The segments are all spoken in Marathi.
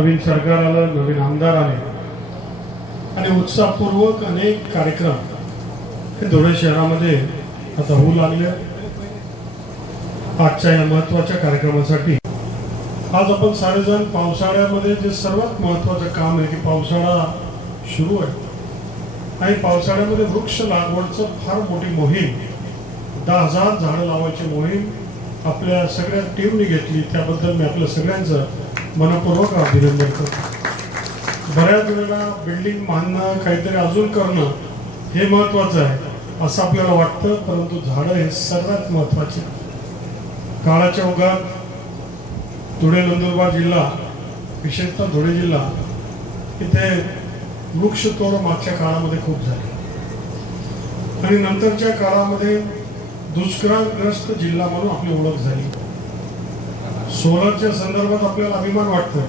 नवीन सरकार आलं नवीन आमदार आले. आणि उत्साहपूर्वक अनेक कार्यक्रम हे धुळे शहरामध्ये आता होऊ लागले. आजच्या या महत्त्वाच्या कार्यक्रमासाठी आज आपण सारेजण पावसाळ्यामध्ये जे सर्वात महत्वाचं काम आहे की पावसाळा सुरू आहे. आणि पावसाळ्यामध्ये वृक्ष लागवडचं फार मोठी मोहीम दहा हजार झाडं लावायची मोहीम आपल्या सगळ्या टीमने घेतली. त्याबद्दल मी आपल्या सगळ्यांचं मनपूर्वक अभिनंदन करतो. बऱ्याच वेळेला बिल्डिंग बांधणं काहीतरी अजून करणं हे महत्वाचं आहे असं आपल्याला वाटतं परंतु झाडं हे सर्वात महत्त्वाचे काळाच्या ओघात धुळे नंदुरबार जिल्हा विशेषतः धुळे जिल्हा इथे वृक्षतोड मागच्या काळामध्ये खूप झाली. आणि नंतरच्या काळामध्ये दुष्काळग्रस्त जिल्हा म्हणून आपली ओळख झाली. सोलरच्या संदर्भात आपल्याला अभिमान वाटतो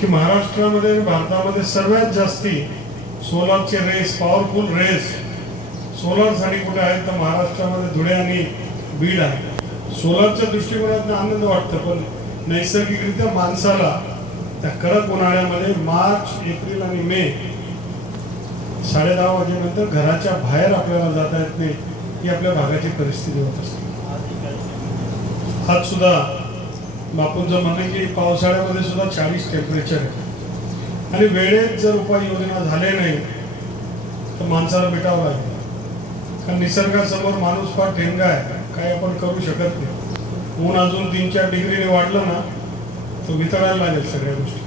की महाराष्ट्रामध्ये भारतामध्ये सर्वात जास्ती सोलरचे रेस पॉवरफुल रेस सोलरसाठी कुठे आहेत तर महाराष्ट्रामध्ये धुळे आणि बीड आहे. सोलरच्या दृष्टिकोनातून आनंद वाटतो पण नैसर्गिकरित्या माणसाला त्या कडक उन्हाळ्यामध्ये मार्च एप्रिल आणि मे साडे दहा वाजेनंतर घराच्या बाहेर आपल्याला जाता येत नाही ही आपल्या भागाची परिस्थिती होत असते. आज सुद्धा बापूंचं म्हणणं की पावसाळ्यामध्ये सुद्धा चाळीस टेम्परेचर आहे. आणि वेळेत जर उपाययोजना झाले नाही तर माणसाला भेटावं लागेल. कारण निसर्गासमोर माणूस फार ठेंगा आहे काही आपण करू शकत नाही. ऊन अजून तीन चार डिग्रीने वाढलं ना तर वितळायला लागेल सगळ्या गोष्टी.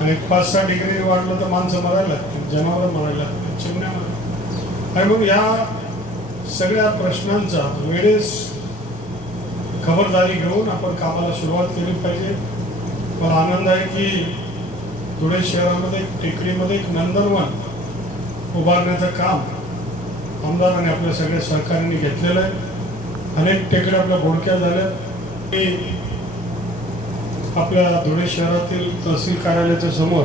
आणि पाच सहा डिग्री वाढलं तर माणसं मरायला लागतील जनावर मरायला लागतील चिमण्या मरायला आणि मग या सगळ्या प्रश्नांचा वेळेस खबरदारी घेऊन आपण कामाला सुरुवात केली पाहिजे. मला आनंद आहे की धुळे शहरामध्ये टेकडीमध्ये एक नंदनवन उभारण्याचं काम आमदारांनी आपल्या सगळ्या सहकार्यांनी घेतलेलं आहे. अनेक टेकड्या आपल्या बोडक्या झाल्या. मी आपल्या धुळे शहरातील तहसील कार्यालयाच्या समोर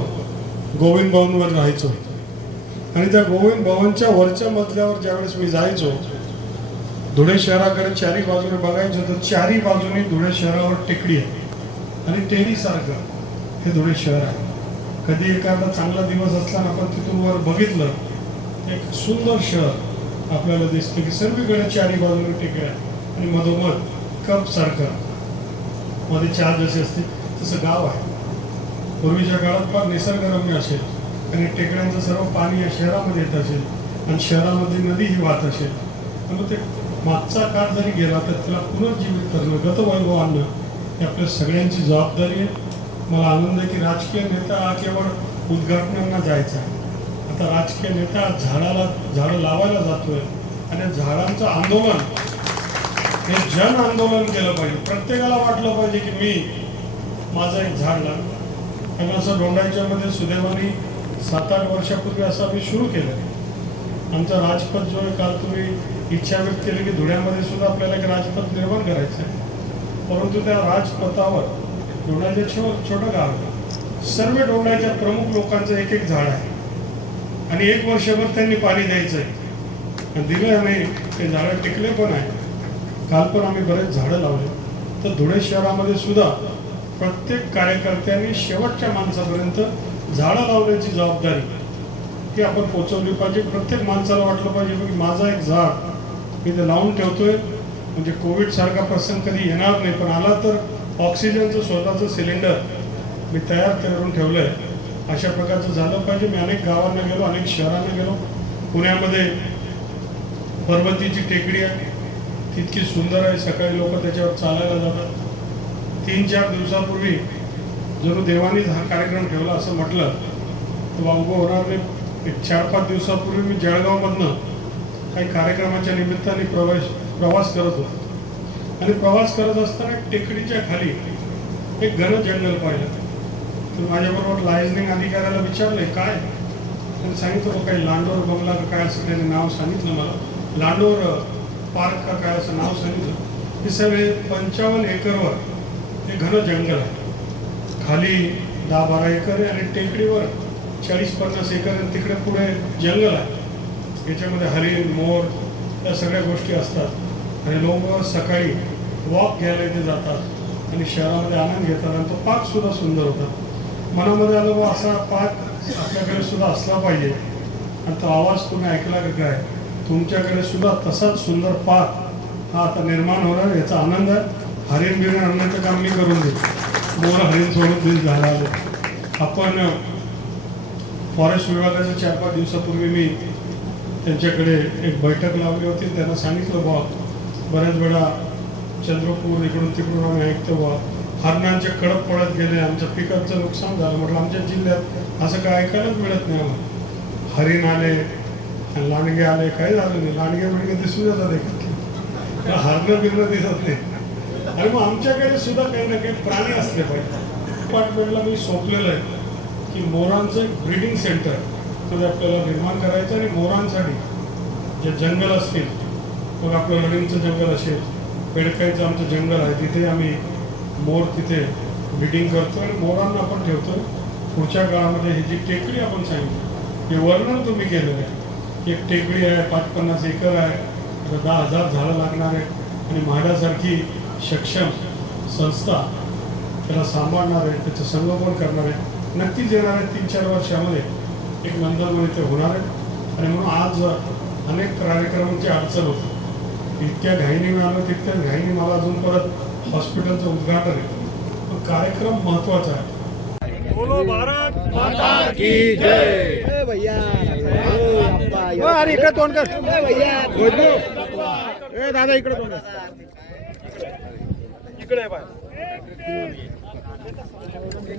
गोविंद भवनवर राहायचो. आणि त्या गोविंद भवनच्या वरच्या मजल्यावर ज्यावेळेस मी जायचो धुळे शहराकडे चारी बाजूने बघायचं तर चारी बाजूने धुळे शहरावर टेकडी आहे. आणि टेरीसारखं हे धुळे शहर आहे. कधी एखादा चांगला दिवस असला ना आपण तिथून वर बघितलं एक सुंदर शहर आपल्याला दिसतं की सर्वीकडे चारी बाजूने टेकड्या आणि मधोमध कप सारखं मध्ये चार जसे असते तसं गाव आहे. पूर्वीच्या काळात फार निसर्गरम्य असेल. आणि टेकड्यांचं सर्व पाणी या शहरामध्ये येत असेल. आणि शहरामध्ये नदी ही वाहत असेल. मग ते मागचा काळ जरी गेला तर त्याला पुनर्जीवित करणं गतवैभव आणणं ही आपल्या सगळ्यांची जबाबदारी आहे. मला आनंद आहे की राजकीय नेता हा केवळ उद्घाटनांना जायचा आहे. आता राजकीय नेता झाडाला झाडं लावायला जातोय आणि झाडांचं आंदोलन हे जन आंदोलन केलं पाहिजे. प्रत्येकाला वाटलं पाहिजे की मी माझं एक झाड लागलं कारण असं डोंडाच्यामध्ये सुदैवानी सात आठ वर्षापूर्वी असं आम्ही सुरू केलं. आमचा राजपथ जो आहे काल तुम्ही इच्छा व्यक्त केली की धुळ्यामध्ये सुद्धा आपल्याला एक राजपथ निर्माण करायचं आहे परंतु त्या राजपथावर डोंडाचे छो छोटं गाव आहे. सर्व डोंडाच्या प्रमुख लोकांचं एक एक झाड आहे. आणि एक वर्षभर त्यांनी पाणी द्यायचं आहे दिलं नाही ते झाडं टिकले पण आहे काल पण आम्ही बरेच झाडं लावले. तर धुळे शहरामध्ये सुद्धा प्रत्येक कार्यकर्त्यांनी शेवटच्या माणसापर्यंत झाडं लावण्याची जबाबदारी ती आपण पोचवली पाहिजे. प्रत्येक माणसाला वाटलं पाहिजे की माझा एक झाड मी ते लावून ठेवतोय. म्हणजे कोविड सारखा प्रसंग कधी येणार नाही पण आला तर ऑक्सिजनचं स्वतःचं सिलेंडर मी तयार करून ठेवलंय. अशा प्रकारचं झालं पाहिजे. मी अनेक गावांना गेलो अनेक शहरांना गेलो. पुण्यामध्ये पर्वतीची टेकडी आहे. तितकी सुंदर आहे. सकाळी लोक त्याच्यावर चालायला जातात. तीन चार दिवसापूर्वी जरूर देवानीच हा कार्यक्रम ठेवला असं म्हटलं तर वावगं होणार नाही. एक चार पाच दिवसापूर्वी मी जळगावमधनं काही कार्यक्रमाच्या निमित्ताने प्रवास प्रवास करत होतो. आणि प्रवास करत असताना टेकडीच्या खाली एक घन जंगल पाहिलं. तर माझ्याबरोबर लायझनिंग अधिकाऱ्याला विचारलंय काय? त्यांनी सांगितलं काही लांडोर बंगला का काय असं त्याने नाव सांगितलं मला. लांडोर पार्क का काय असं नाव सांगितलं. हे सगळे पंचावन्न एकरवर हे घन जंगल आहे. खाली दहा बारा एकर आहे आणि टेकडीवर चाळीस पन्नास एकर तिकडे पुढे जंगल आहे. याच्यामध्ये हरिण मोर या सगळ्या गोष्टी असतात. आणि लोक सकाळी वॉक घ्यायला इथे जातात आणि शहरामध्ये आनंद घेतात आणि तो पार्क सुद्धा सुंदर होता. मनामध्ये आलं बा असा पाक आपल्याकडे सुद्धा असला पाहिजे. आणि तो आवाज तुम्ही ऐकला का काय? तुमच्याकडे सुद्धा तसाच सुंदर पाठ हा आता निर्माण होणार याचा आनंद हरिण बिरण आणण्याचं काम मी करून देईन. मोर हरिण सोडून देईल झाला आपण फॉरेस्ट विभागाच्या चार पाच दिवसापूर्वी मी त्यांच्याकडे एक बैठक लावली होती. त्यांना सांगितलं बा बऱ्याच वेळा चंद्रपूर इकडून तिकडून आम्ही ऐकतो बा हरणांचे कडक पडत गेले आमच्या पिकांचं नुकसान झालं. म्हटलं आमच्या जिल्ह्यात असं काय ऐकायलाच मिळत नाही आम्हाला हरिण आले लांडगे आले काय झालं नाही. लांडगे बिडगे दिसून येतात एक हरणं बिरणं दिसत नाही. आणि मग आमच्याकडे सुद्धा काही ना काही प्राणी असले पाहिजे डिपार्टमेंटला मी सोपलेलं आहे. की मोरांचं एक ब्रीडिंग सेंटर ते आपल्याला निर्माण करायचं आणि मोरांसाठी जे जंगल असतील मग आपलं हरिणचं जंगल असेल बेडकाईचं आमचं जंगल आहे तिथे आम्ही मोर तिथे ब्रीडिंग करतो आणि मोरांना आपण ठेवतो. पुढच्या काळामध्ये ही जी टेकडी आपण सांगितली हे वर्णन तुम्ही केलेलं आहे. एक टेकडी आहे पाच पन्नास एकर आहे आता दहा हजार झाडं लागणार आहे आणि म्हाडासारखी सक्षम संस्था त्याला सांभाळणार आहे त्याचं संगोपन करणार आहे. नक्कीच येणाऱ्या तीन चार वर्षामध्ये. एक नंदनवन इथे होणार आहे आणि म्हणून आज अनेक कार्यक्रमांची अडचण होती. इतक्या घाईने मी आलो तितक्या घाईने मला अजून परत हॉस्पिटलचं उद्घाटन आहे. पण कार्यक्रम महत्त्वाचा आहे. बोलो भारत माता की जय. ए भैया. अरे इकडे तोंड कर. ए दादा इकडे तोंड कर.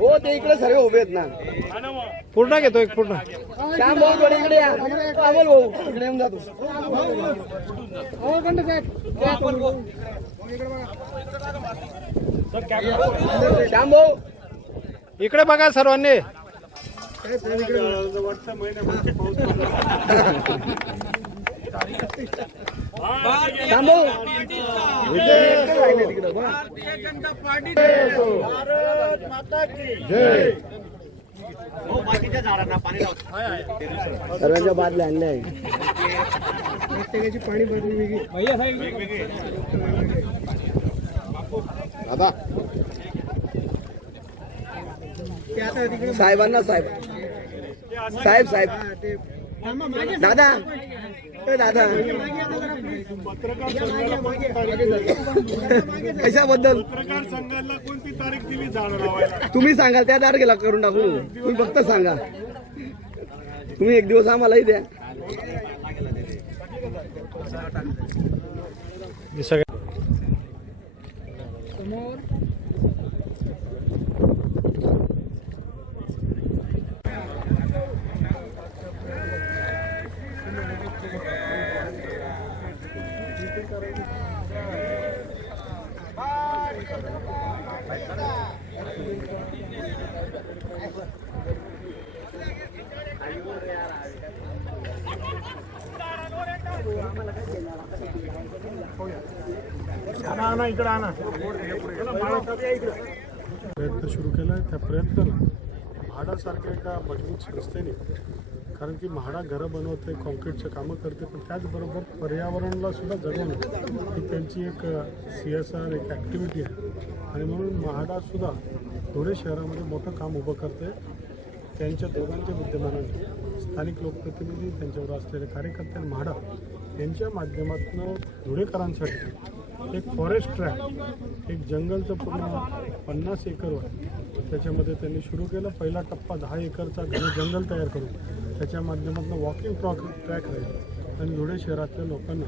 हो ते इकडे सर्व उभे आहेत ना. पूर्ण घेतो एक पूर्ण. श्याम भाऊ थोडे इकडे या. अमोल भाऊ इकडे येऊन जातो श्याम भाऊ. इकडे बघा सर्वांनी. श्याम भाऊ इथे एकटं राहिले तिकडं बा. सर्वांच्या बादल्या आणल्या दादा. साहेबांना साहेब. साहेब साहेब. दादा. ए दादा. कशाबद्दल पत्रकार संघाला कोणती तारीख दिली लावायला तुम्ही सांगाल त्या तारखेला करून टाकू. तुम्ही फक्त सांगा. तुम्ही एक दिवस आम्हालाही द्या. इकडं इकडं प्रयत्न सुरू केला आहे त्या प्रयत्नाला म्हाडासारख्या एका मजबूत संस्थेने कारण की म्हाडा घरं बनवते काँक्रीटचं कामं करते पण त्याचबरोबर पर्यावरणाला सुद्धा जगवणं ही त्यांची एक सी एस आर एक ॲक्टिव्हिटी आहे. आणि म्हणून म्हाडासुद्धा धुळे शहरामध्ये मोठं काम उभं करते त्यांच्या दोघांच्या विद्यमानाने स्थानिक लोकप्रतिनिधी त्यांच्यावर असलेले कार्यकर्ते आणि म्हाडा यांच्या माध्यमातून धुळेकरांसाठी एक फॉरेस्ट ट्रॅक एक जंगलचं पूर्ण पन्नास एकरवर त्याच्यामध्ये त्यांनी सुरू केलं. पहिला टप्पा दहा एकरचा घन जंगल तयार करून त्याच्या माध्यमातून वॉकिंग ट्रॉक ट्रॅक राहील. आणि धुळे शहरातल्या लोकांना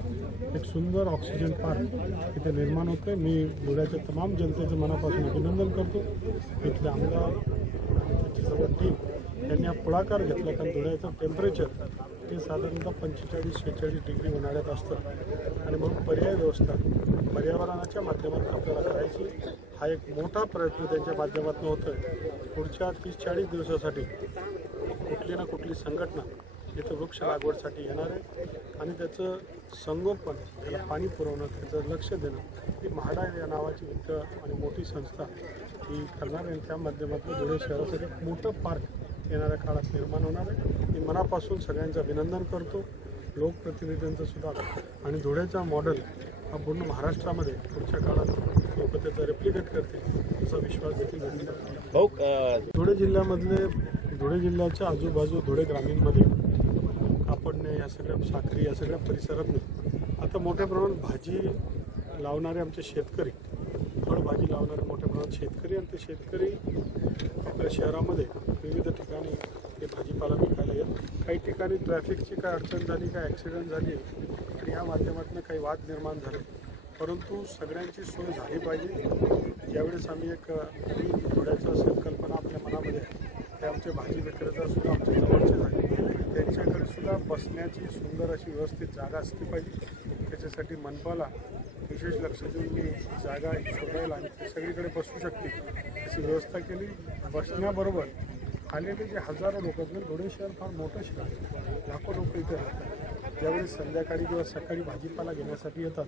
एक सुंदर ऑक्सिजन पार्क इथे निर्माण होतं मी धुळ्याच्या तमाम जनतेचं मनापासून अभिनंदन करतो. इथले आमदार त्याची सर्व टीम त्यांनी हा पुढाकार घेतला. कारण धुळ्याचं टेम्परेचर ते साधारणतः पंचेचाळीस शेहेचाळीस डिग्री उन्हाळ्यात असतं. आणि म्हणून पर्याय व्यवस्था पर्यावरणाच्या माध्यमातून आपल्याला करायची हा एक मोठा प्रयत्न त्यांच्या माध्यमातून होतो आहे पुढच्या तीस चाळीस दिवसासाठी कुठली ना कुठली संघटना इथं वृक्ष लागवडसाठी येणार आहे. आणि त्याचं संगोपन त्याला पाणी पुरवणं त्याचं लक्ष देणं ही म्हाडा या नावाची वित्त आणि मोठी संस्था ही करणार आहे. त्या माध्यमातून धुळे शहरासाठी एक मोठं पार्क येणाऱ्या काळात निर्माण होणार आहे. मी मनापासून सगळ्यांचं अभिनंदन करतो. लोकप्रतिनिधींचं सुद्धा. आणि धुळ्याचा मॉडेल हा पूर्ण महाराष्ट्रामध्ये पुढच्या काळात लोक त्याचा रेप्लिकेट करतील असा विश्वास देखील करतो. भाऊ धुळे जिल्ह्यामधले धुळे जिल्ह्याच्या आजूबाजू धुळे ग्रामीणमध्ये कापडणे या सगळ्या साखरी या सगळ्या परिसरात आता मोठ्या प्रमाणात भाजी लावणारे आमचे शेतकरी फळभाजी लावणारे मोठ्या प्रमाणात शेतकरी आणि ते शेतकरी आपल्या शहरामध्ये विविध ठिकाणी ते भाजीपाला विकायला येत. काही ठिकाणी ट्रॅफिकची काय अडचण झाली काय ॲक्सिडेंट झाली आणि या माध्यमातून काही वाद निर्माण झाले. परंतु सगळ्यांची सोय झाली पाहिजे. ज्यावेळेस आम्ही एक अ, नवीन संकल्पना आपल्या मनामध्ये आहे ते आमचे भाजी विक्रेता सुद्धा आमच्या जवळचे झाले त्यांच्याकडे सुद्धा बसण्याची सुंदर अशी व्यवस्थित जागा असली पाहिजे. त्याच्यासाठी मनपाला विशेष लक्ष देऊन मी जागा शोधायला आणि सगळीकडे बसू शकते. अशी व्यवस्था केली. बसण्याबरोबर आलेले जे हजारो लोक आहेत म्हणजे धुळे शहर फार मोठं शहर लाखो लोक इथे राहतात. ज्यावेळी संध्याकाळी किंवा सकाळी भाजीपाला घेण्यासाठी येतात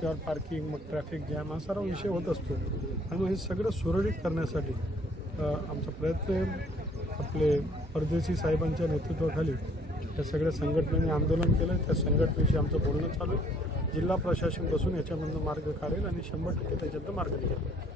त्यावर पार्किंग मग ट्रॅफिक जॅम हा सर्व विषय होत असतो. आणि हे सगळं सुरळीत करण्यासाठी आमचा प्रयत्न आपले परदेशी साहेबांच्या नेतृत्वाखाली या सगळ्या संघटनेने आंदोलन केलं त्या संघटनेशी आमचं बोलणं चालू आहे. जिल्हा प्रशासन बसून याच्यामधनं मार्ग काढेल आणि शंभर टक्के त्याच्यातनं मार्ग निघेल.